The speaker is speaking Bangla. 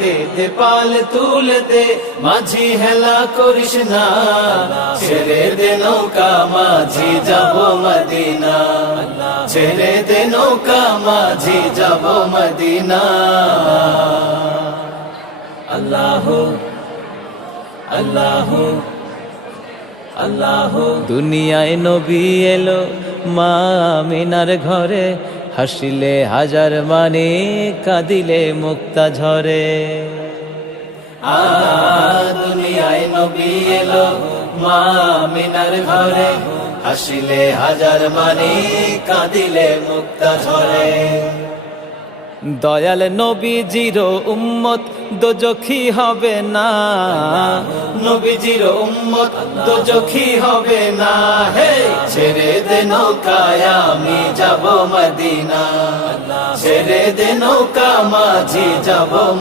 দে দে পাল তুলতে মাঝি হেলা করিস না, ছেড়ে দে নৌকা মাঝি যাব মদিনা, ছেড়ে দে নৌকা মাঝি যাব মদিনা। আল্লাহ আল্লাহ আল্লাহ। দুনিয়ায় নবী এলো মা আমিনার ঘরে, হাসিলে হাজার মানে কাঁদিলে মুক্তা ঝরে। দুনিয়ায় নবী এলো মা আমিনার ঘরে, হাসিলে হাজার মানে কাঁদিলে মুক্তা ঝরে। দয়াল নবীজির উম্মত দোজখী হবে না, নবীজির উম্মত দোজখী হবে না। হে ছেড়ে দে নৌকায় আমি যাব মদিনা, ছেড়ে দে নৌকা মাঝি যাব